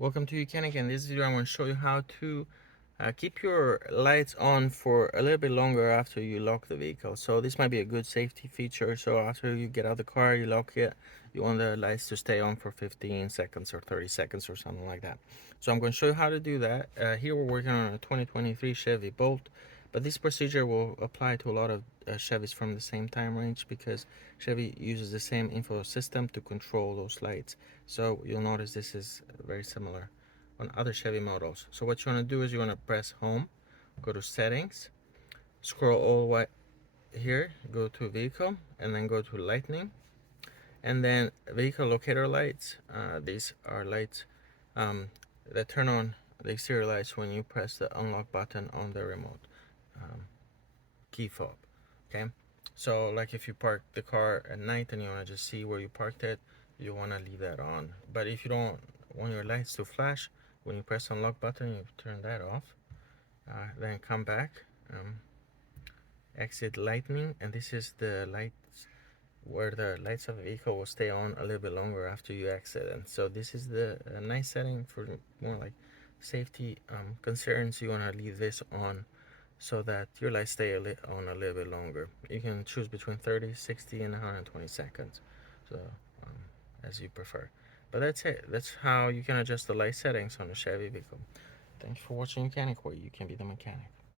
Welcome to Mechanic. In this video I'm going to show you how to keep your lights on for a little bit longer after you lock the vehicle. So this might be a good safety feature. So after you get out of the car, you lock it, you want the lights to stay on for 15 seconds or 30 seconds or something like that. So I'm going to show you how to do that. Here we're working on a 2023 Chevy Bolt, but this procedure will apply to a lot of Chevys from the same time range because Chevy uses the same info system to control those lights. So you'll notice this is very similar on other Chevy models. So what you want to do is you want to press home, go to settings, scroll all the way here, go to vehicle, and then go to lightning, and then vehicle locator lights. These are lights that turn on the exterior lights when you press the unlock button on the remote key fob. Okay, so like if you park the car at night and you want to just see where you parked it, you want to leave that on. But if you don't want your lights to flash when you press unlock button, you turn that off. Then come back, exit lightning, and this is the lights where the lights of the vehicle will stay on a little bit longer after you exit. And so this is the nice setting for more like safety concerns. You want to leave this on so that your lights stay on a little bit longer. You can choose between 30, 60, and 120 seconds, so as you prefer. But that's it. That's how you can adjust the light settings on a Chevy vehicle. Thanks for watching Mechanic, where you can be the mechanic.